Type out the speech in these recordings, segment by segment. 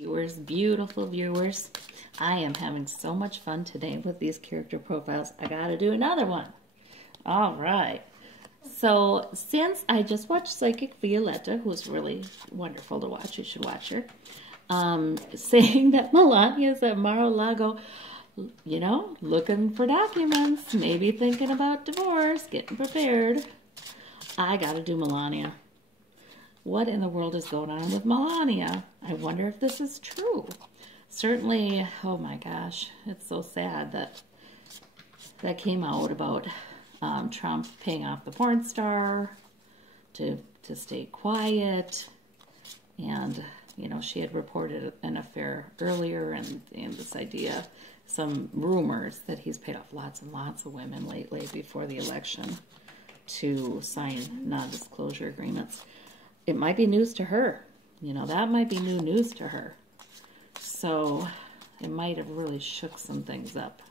Viewers, beautiful viewers, I am having so much fun today with these character profiles. I gotta do another one. All right. So since I just watched Psychic Violetta, who's really wonderful to watch, you should watch her, saying that Melania's at Mar-a-Lago, you know, looking for documents, maybe thinking about divorce, getting prepared. I gotta do Melania. What in the world is going on with Melania? I wonder if this is true. Certainly, oh my gosh, it's so sad that that came out about Trump paying off the porn star to stay quiet. And, you know, she had reported an affair earlier, and this idea, some rumors that he's paid off lots and lots of women lately before the election to sign non-disclosure agreements. It might be news to her. You know, that might be new news to her. So it might have really shook some things up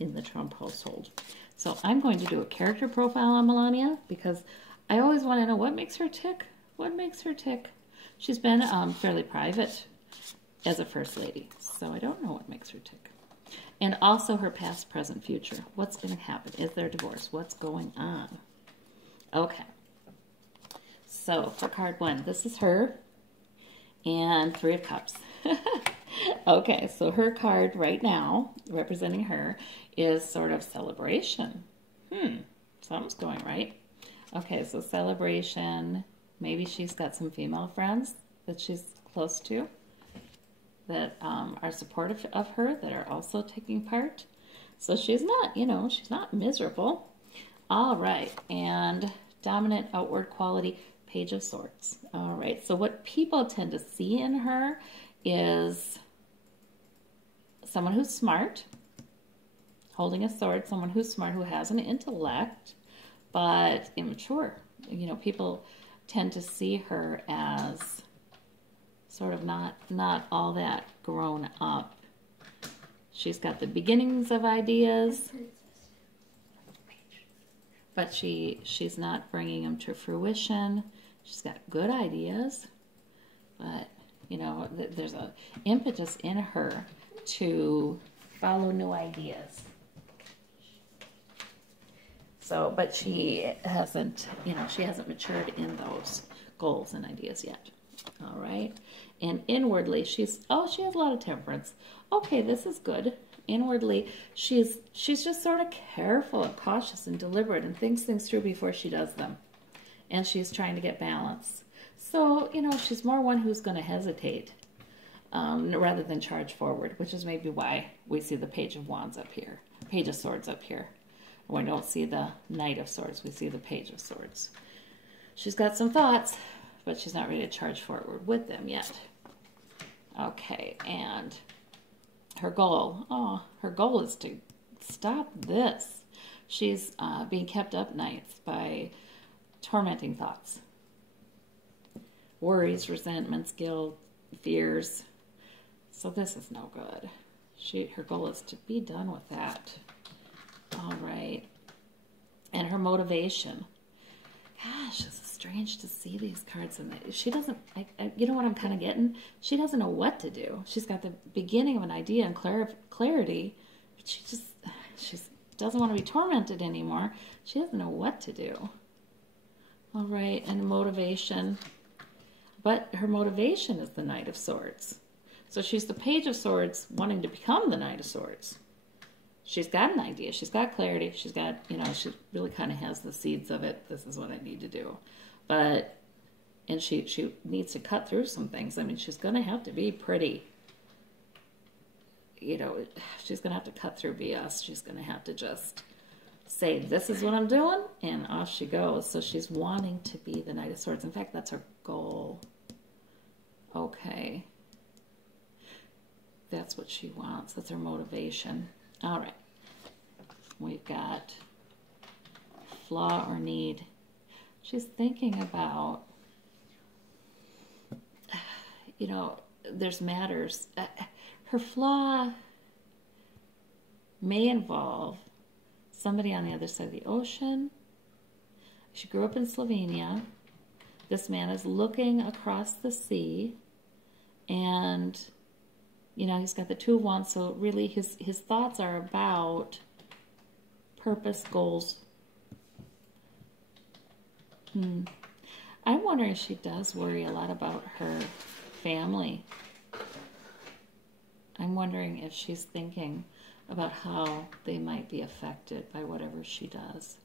in the Trump household. So I'm going to do a character profile on Melania because I always want to know what makes her tick. What makes her tick? She's been fairly private as a first lady, so I don't know what makes her tick. And also her past, present, future. What's going to happen? Is there a divorce? What's going on? Okay. So for card one, this is her, and Three of Cups. Okay, so her card right now, representing her, is sort of celebration. Something's going right. Okay, so celebration. Maybe she's got some female friends that she's close to that are supportive of her, that are also taking part. So she's not, you know, she's not miserable. All right, and dominant outward quality, Page of Swords. All right, so what people tend to see in her is someone who's smart, holding a sword, someone who's smart, who has an intellect, but immature. You know, people tend to see her as sort of not all that grown up. She's got the beginnings of ideas, but she's not bringing them to fruition. She's got good ideas, but, you know, there's an impetus in her to follow new ideas. So, but she hasn't, you know, she hasn't matured in those goals and ideas yet. All right. And inwardly, she has a lot of temperance. Okay, this is good. Inwardly, she's just sort of careful and cautious and deliberate and thinks things through before she does them. And she's trying to get balance. So, you know, she's more one who's going to hesitate rather than charge forward, which is maybe why we see the Page of Wands up here, Page of Swords up here. We don't see the Knight of Swords, we see the Page of Swords. She's got some thoughts, but she's not ready to charge forward with them yet. Okay, and her goal is to stop this. She's being kept up nights by tormenting thoughts, worries, resentments, guilt, fears. So this is no good. Her goal is to be done with that. All right. And her motivation. Gosh, this is strange to see these cards. She doesn't, you know what I'm kind of getting? She doesn't know what to do. She's got the beginning of an idea and clarity, but she doesn't want to be tormented anymore. She doesn't know what to do. All right, and motivation. But her motivation is the Knight of Swords. So she's the Page of Swords wanting to become the Knight of Swords. She's got an idea. She's got clarity. She's got, you know, she really kind of has the seeds of it. This is what I need to do. But, and she needs to cut through some things. I mean, she's going to have to be pretty, you know, she's going to have to cut through BS. She's going to have to just say, this is what I'm doing, and off she goes. So she's wanting to be the Knight of Swords. In fact, that's her goal. Okay. That's what she wants. That's her motivation. All right. We've got flaw or need. She's thinking about, you know, there's matters. Her flaw may involve somebody on the other side of the ocean. She grew up in Slovenia. This man is looking across the sea, and And, you know, he's got the Two of Wands, so really his thoughts are about purpose, goals. I'm wondering if she does worry a lot about her family. I'm wondering if she's thinking about how they might be affected by whatever she does.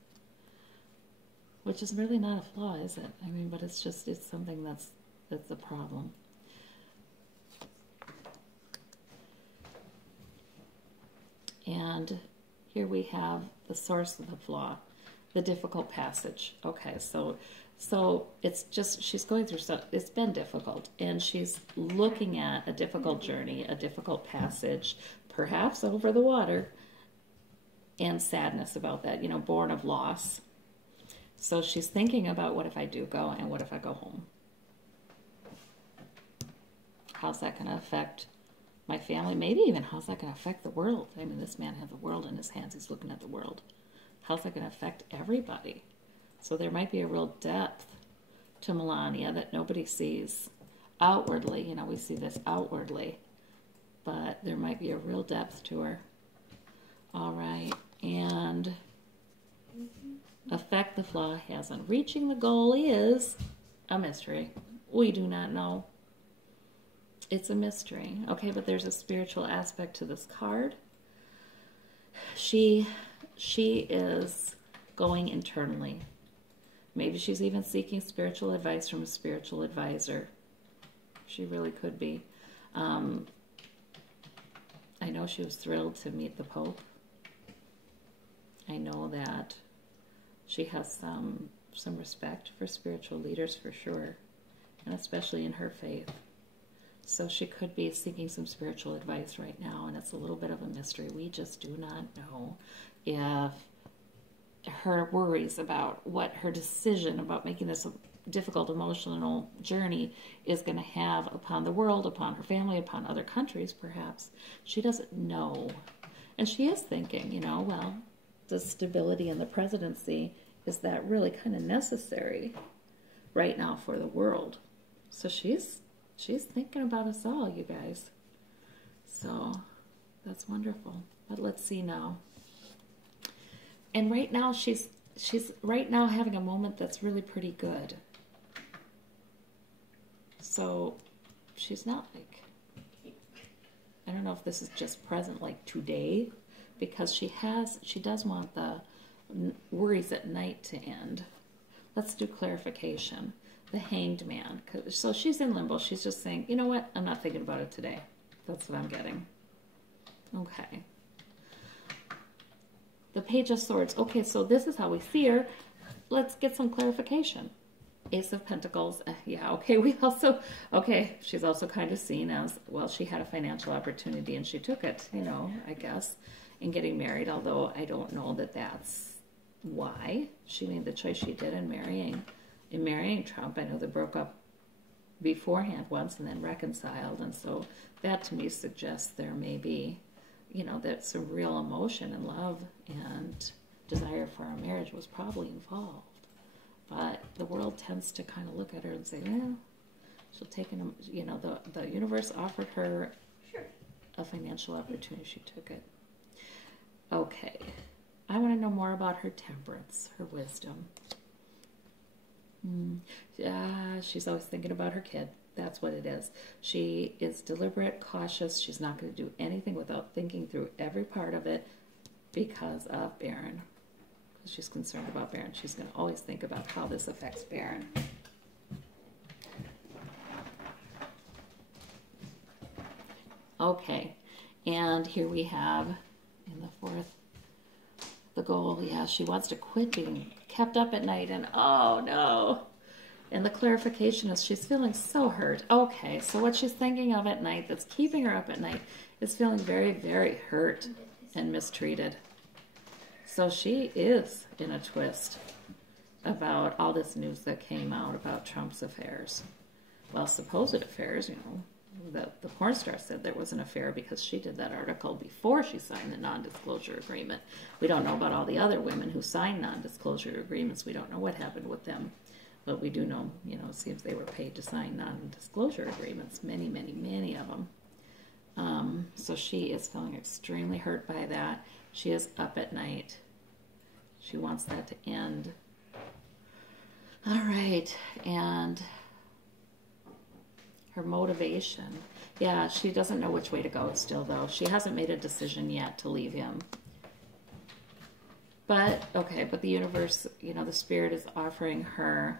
Which is really not a flaw, is it? I mean, but it's something that's a problem. And here we have the source of the flaw, the difficult passage. Okay, so it's just, she's going through stuff, it's been difficult, and she's looking at a difficult journey, a difficult passage, perhaps over the water, and sadness about that, you know, born of loss. So she's thinking about, what if I do go, and what if I go home? How's that going to affect my family? Maybe even how's that going to affect the world? I mean, this man has the world in his hands. He's looking at the world. How's that going to affect everybody? So there might be a real depth to Melania that nobody sees outwardly. You know, we see this outwardly, but there might be a real depth to her. All right, and effect the flaw has on reaching the goal is a mystery. We do not know. It's a mystery. Okay, but there's a spiritual aspect to this card. She is going internally. Maybe she's even seeking spiritual advice from a spiritual advisor. She really could be. I know she was thrilled to meet the Pope. I know that she has some respect for spiritual leaders for sure, and especially in her faith. So she could be seeking some spiritual advice right now, and it's a little bit of a mystery. We just do not know if her worries about what her decision about making this a difficult emotional journey is going to have upon the world, upon her family, upon other countries perhaps. She doesn't know. And she is thinking, you know, well, the stability in the presidency, is that really kind of necessary right now for the world? So she's thinking about us all, you guys. So that's wonderful. But let's see now. And right now she's right now having a moment that's really pretty good. So she's not like, I don't know if this is just present like today, because she does want the worries at night to end. Let's do clarification. The Hanged Man. So she's in limbo. She's just saying, you know what? I'm not thinking about it today. That's what I'm getting. Okay. The Page of Swords. Okay, so this is how we see her. Let's get some clarification. Ace of Pentacles. Yeah, okay. Okay, she's also kind of seen as, well, she had a financial opportunity and she took it, you know, I guess, in getting married, although I don't know that that's why she made the choice she did in marrying Trump. I know they broke up beforehand once and then reconciled, and so that to me suggests there may be, you know, that some real emotion and love and desire for our marriage was probably involved. But the world tends to kind of look at her and say, well, she'll take an, you know, the universe offered her a financial opportunity. She took it. Okay. I want to know more about her temperance, her wisdom. She's always thinking about her kid. That's what it is. She is deliberate, cautious. She's not going to do anything without thinking through every part of it because of Baron. Because she's concerned about Baron. She's going to always think about how this affects Baron. Okay, and here we have in the fourth, the goal. Yeah, she wants to quit being kept up at night, and oh no. And the clarification is she's feeling so hurt. Okay, so what she's thinking of at night that's keeping her up at night is feeling very, very hurt and mistreated. So she is in a twist about all this news that came out about Trump's affairs. Well, supposed affairs, you know. The porn star said there was an affair because she did that article before she signed the non-disclosure agreement. We don't know about all the other women who signed non-disclosure agreements. We don't know what happened with them. But we do know, you know, it seems they were paid to sign non-disclosure agreements. Many, many, many of them. So she is feeling extremely hurt by that. She is up at night. She wants that to end. All right, and her motivation. Yeah, she doesn't know which way to go still, though. She hasn't made a decision yet to leave him. But, okay, but the universe, you know, the spirit is offering her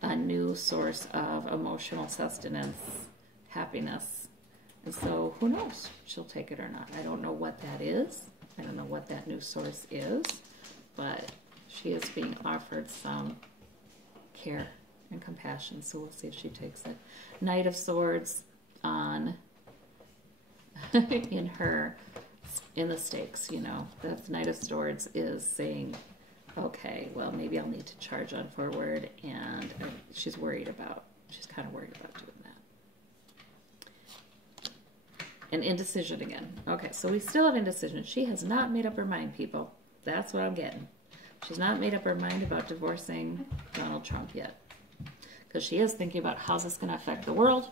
a new source of emotional sustenance, happiness. And so, who knows? She'll take it or not. I don't know what that is. I don't know what that new source is. But she is being offered some care and compassion. So we'll see if she takes it. Knight of Swords on in the stakes, you know. The Knight of Swords is saying, okay, well, maybe I'll need to charge on forward, and she's kind of worried about doing that. And indecision again. Okay, so we still have indecision. She has not made up her mind, people. That's what I'm getting. She's not made up her mind about divorcing Donald Trump yet. Because she is thinking about how's this going to affect the world?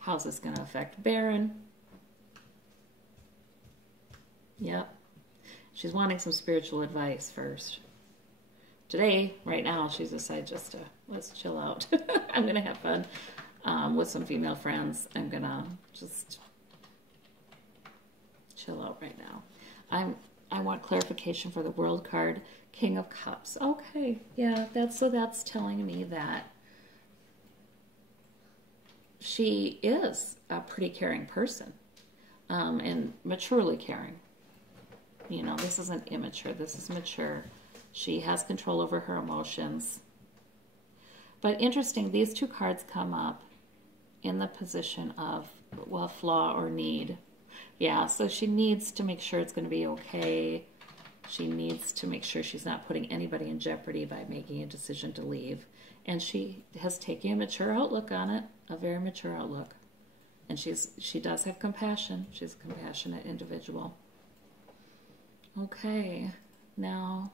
How's this going to affect Barron? Yep. She's wanting some spiritual advice first. Today, right now, she's decided just to, let's chill out. I'm going to have fun with some female friends. I'm going to just chill out right now. I want clarification for the World card, King of Cups. Okay, yeah, that's telling me that she is a pretty caring person, and maturely caring. You know, this isn't immature. This is mature. She has control over her emotions. But interesting, these two cards come up in the position of, well, flaw or need. Yeah, so she needs to make sure it's going to be okay. She needs to make sure she's not putting anybody in jeopardy by making a decision to leave. And she has taken a mature outlook on it, a very mature outlook. And she does have compassion. She's a compassionate individual. Okay, now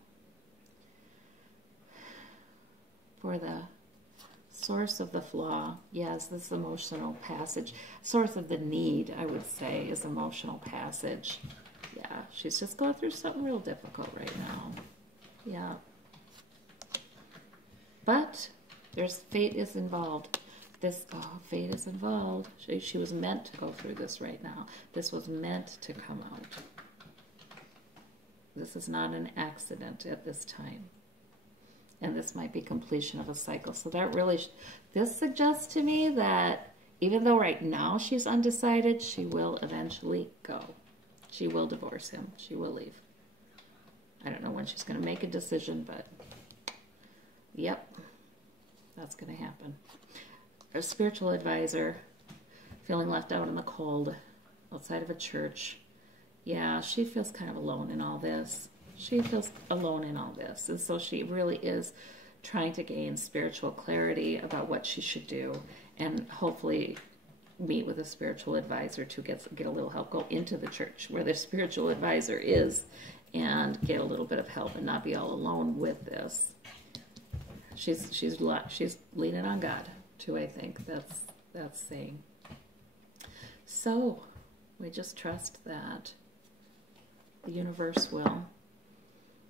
for the source of the flaw, yes, this emotional passage. Source of the need, I would say, is emotional passage. Yeah, she's just going through something real difficult right now. Yeah. But fate is involved. Fate is involved. She was meant to go through this right now. This was meant to come out. This is not an accident at this time. And this might be completion of a cycle. So that really, this suggests to me that even though right now she's undecided, she will eventually go. She will divorce him. She will leave. I don't know when she's going to make a decision, but yep, that's going to happen. A spiritual advisor, feeling left out in the cold, outside of a church. Yeah, she feels kind of alone in all this. She feels alone in all this. And so she really is trying to gain spiritual clarity about what she should do, and hopefully meet with a spiritual advisor to get a little help. Go into the church where the spiritual advisor is and get a little bit of help and not be all alone with this. She's leaning on God too, I think. That's saying. So we just trust that the universe will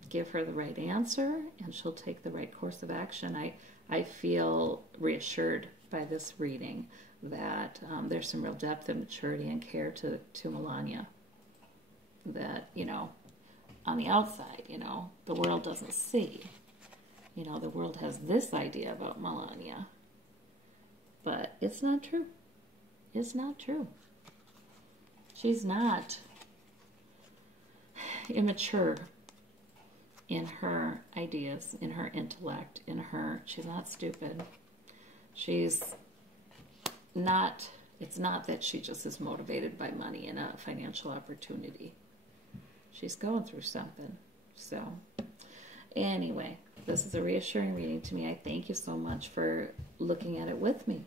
give her the right answer and she'll take the right course of action. I feel reassured by this reading that there's some real depth and maturity and care to Melania that, you know, on the outside, you know, the world doesn't see. You know, the world has this idea about Melania, but it's not true. It's not true. She's not immature in her ideas, in her intellect, she's not stupid. She's not, it's not that she just is motivated by money and a financial opportunity. She's going through something. So, anyway, this is a reassuring reading to me. I thank you so much for looking at it with me.